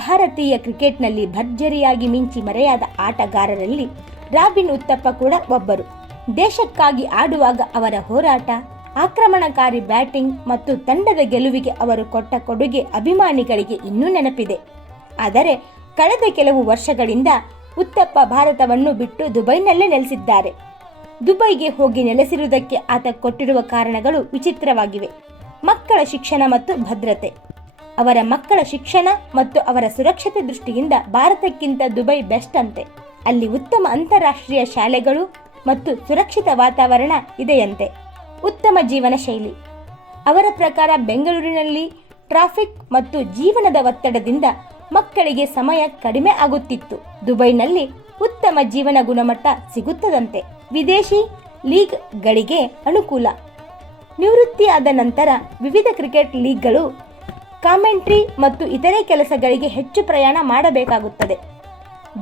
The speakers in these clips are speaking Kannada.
ಭಾರತೀಯ ಕ್ರಿಕೆಟ್ನಲ್ಲಿ ಭರ್ಜರಿಯಾಗಿ ಮಿಂಚಿ ಮರೆಯಾದ ಆಟಗಾರರಲ್ಲಿ ರಾಬಿನ್ ಉತ್ತಪ್ಪ ಕೂಡ ಒಬ್ಬರು. ದೇಶಕ್ಕಾಗಿ ಆಡುವಾಗ ಅವರ ಹೋರಾಟ, ಆಕ್ರಮಣಕಾರಿ ಬ್ಯಾಟಿಂಗ್ ಮತ್ತು ತಂಡದ ಗೆಲುವಿಗೆ ಅವರು ಕೊಟ್ಟ ಕೊಡುಗೆ ಅಭಿಮಾನಿಗಳಿಗೆ ಇನ್ನೂ ನೆನಪಿದೆ. ಆದರೆ ಕಳೆದ ಕೆಲವು ವರ್ಷಗಳಿಂದ ಉತ್ತಪ್ಪ ಭಾರತವನ್ನು ಬಿಟ್ಟು ದುಬೈನಲ್ಲೇ ನೆಲೆಸಿದ್ದಾರೆ. ದುಬೈಗೆ ಹೋಗಿ ನೆಲೆಸಿರುವುದಕ್ಕೆ ಆತ ಕೊಟ್ಟಿರುವ ಕಾರಣಗಳು ವಿಚಿತ್ರವಾಗಿವೆ. ಮಕ್ಕಳ ಶಿಕ್ಷಣ ಮತ್ತು ಭದ್ರತೆ. ಅವರ ಮಕ್ಕಳ ಶಿಕ್ಷಣ ಮತ್ತು ಅವರ ಸುರಕ್ಷತೆ ದೃಷ್ಟಿಯಿಂದ ಭಾರತಕ್ಕಿಂತ ದುಬೈ ಬೆಸ್ಟ್ ಅಂತೆ. ಅಲ್ಲಿ ಉತ್ತಮ ಅಂತಾರಾಷ್ಟ್ರೀಯ ಶಾಲೆಗಳು ಮತ್ತು ಸುರಕ್ಷಿತ ವಾತಾವರಣ ಇದೆಯಂತೆ. ಉತ್ತಮ ಜೀವನ ಶೈಲಿ. ಅವರ ಪ್ರಕಾರ ಬೆಂಗಳೂರಿನಲ್ಲಿ ಟ್ರಾಫಿಕ್ ಮತ್ತು ಜೀವನದ ಒತ್ತಡದಿಂದ ಮಕ್ಕಳಿಗೆ ಸಮಯ ಕಡಿಮೆ ಆಗುತ್ತಿತ್ತು. ದುಬೈನಲ್ಲಿ ಉತ್ತಮ ಜೀವನ ಗುಣಮಟ್ಟ ಸಿಗುತ್ತದಂತೆ. ವಿದೇಶಿ ಲೀಗ್ಗಳಿಗೆ ಅನುಕೂಲ. ನಿವೃತ್ತಿಯಾದ ನಂತರ ವಿವಿಧ ಕ್ರಿಕೆಟ್ ಲೀಗ್ಗಳು ಕಾಮೆಂಟ್ರಿ ಮತ್ತು ಇತರೆ ಕೆಲಸಗಳಿಗೆ ಹೆಚ್ಚು ಪ್ರಯಾಣ ಮಾಡಬೇಕಾಗುತ್ತದೆ.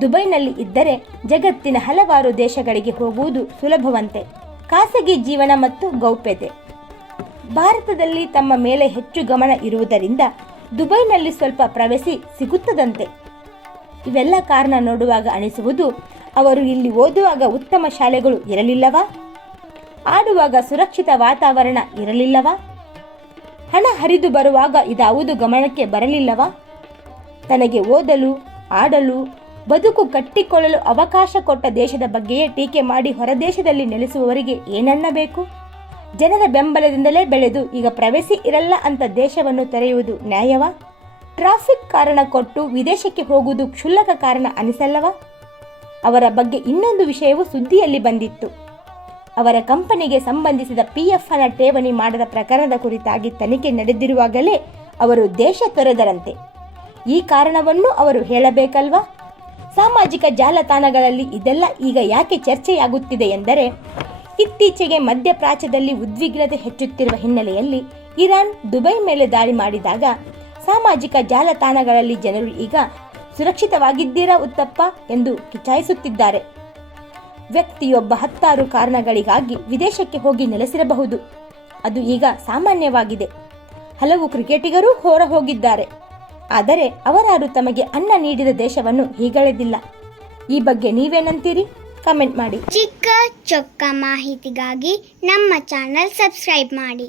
ದುಬೈನಲ್ಲಿ ಇದ್ದರೆ ಜಗತ್ತಿನ ಹಲವಾರು ದೇಶಗಳಿಗೆ ಹೋಗುವುದು ಸುಲಭವಂತೆ. ಖಾಸಗಿ ಜೀವನ ಮತ್ತು ಗೌಪ್ಯತೆ. ಭಾರತದಲ್ಲಿ ತಮ್ಮ ಮೇಲೆ ಹೆಚ್ಚು ಗಮನ ಇರುವುದರಿಂದ ದುಬೈನಲ್ಲಿ ಸ್ವಲ್ಪ ಪ್ರವೇಶಿ ಸಿಗುತ್ತದಂತೆ. ಇವೆಲ್ಲ ಕಾರಣ ನೋಡುವಾಗ ಅನಿಸುವುದು, ಅವರು ಇಲ್ಲಿ ಓದುವಾಗ ಉತ್ತಮ ಶಾಲೆಗಳು ಇರಲಿಲ್ಲವಾ? ಆಡುವಾಗ ಸುರಕ್ಷಿತ ವಾತಾವರಣ ಇರಲಿಲ್ಲವಾ? ಹಣ ಹರಿದು ಬರುವಾಗ ಇದಾವುದು ಗಮನಕ್ಕೆ ಬರಲಿಲ್ಲವಾ? ತನಗೆ ಓದಲು, ಆಡಲು, ಬದುಕು ಕಟ್ಟಿಕೊಳ್ಳಲು ಅವಕಾಶ ಕೊಟ್ಟ ದೇಶದ ಬಗ್ಗೆಯೇ ಟೀಕೆ ಮಾಡಿ ಹೊರದೇಶದಲ್ಲಿ ನೆಲೆಸುವವರಿಗೆ ಏನನ್ನಬೇಕು? ಜನರ ಬೆಂಬಲದಿಂದಲೇ ಬೆಳೆದು ಈಗ ಪ್ರವೇಶಿ ಇರಲ್ಲ ಅಂತ ದೇಶವನ್ನು ತೊರೆಯುವುದು ನ್ಯಾಯವಾ? ಟ್ರಾಫಿಕ್ ಕಾರಣ ಕೊಟ್ಟು ವಿದೇಶಕ್ಕೆ ಹೋಗುವುದು ಕ್ಷುಲ್ಲಕ ಕಾರಣ ಅನಿಸಲ್ಲವಾ? ಅವರ ಬಗ್ಗೆ ಇನ್ನೊಂದು ವಿಷಯವು ಸುದ್ದಿಯಲ್ಲಿ ಬಂದಿತ್ತು. ಅವರ ಕಂಪನಿಗೆ ಸಂಬಂಧಿಸಿದ PF ಹಣ ಠೇವಣಿ ಮಾಡದ ಪ್ರಕರಣದ ಕುರಿತಾಗಿ ತನಿಖೆ ನಡೆದಿರುವಾಗಲೇ ಅವರು ದೇಶ ತೊರೆದರಂತೆ. ಈ ಕಾರಣವನ್ನು ಅವರು ಹೇಳಬೇಕಲ್ವಾ? ಸಾಮಾಜಿಕ ಜಾಲತಾಣಗಳಲ್ಲಿ ಇದೆಲ್ಲ ಈಗ ಯಾಕೆ ಚರ್ಚೆಯಾಗುತ್ತಿದೆ ಎಂದರೆ, ಇತ್ತೀಚೆಗೆ ಮಧ್ಯಪ್ರಾಚ್ಯದಲ್ಲಿ ಉದ್ವಿಗ್ನತೆ ಹೆಚ್ಚುತ್ತಿರುವ ಹಿನ್ನೆಲೆಯಲ್ಲಿ ಇರಾನ್ ದುಬೈ ಮೇಲೆ ದಾಳಿ ಮಾಡಿದಾಗ ಸಾಮಾಜಿಕ ಜಾಲತಾಣಗಳಲ್ಲಿ ಜನರು ಈಗ ಸುರಕ್ಷಿತವಾಗಿದ್ದೀರಾ ಉತ್ತಪ್ಪ ಎಂದು ಕಿಚಾಯಿಸುತ್ತಿದ್ದಾರೆ. ವ್ಯಕ್ತಿಯೊಬ್ಬ 10 ಕಾರಣಗಳಿಗಾಗಿ ವಿದೇಶಕ್ಕೆ ಹೋಗಿ ನೆಲೆಸಿರಬಹುದು. ಅದು ಈಗ ಸಾಮಾನ್ಯವಾಗಿದೆ. ಹಲವು ಕ್ರಿಕೆಟಿಗರು ಹೊರ ಹೋಗಿದ್ದಾರೆ. ಆದರೆ ಅವರಾರು ತಮಗೆ ಅನ್ನ ನೀಡಿದ ದೇಶವನ್ನು ಹೀಗಳೆದಿಲ್ಲ. ಈ ಬಗ್ಗೆ ನೀವೇನಂತೀರಿ? ಕಮೆಂಟ್ ಮಾಡಿ. ಚಿಕ್ಕ ಚೊಕ್ಕ ಮಾಹಿತಿಗಾಗಿ ನಮ್ಮ ಚಾನಲ್ ಸಬ್ಸ್ಕ್ರೈಬ್ ಮಾಡಿ.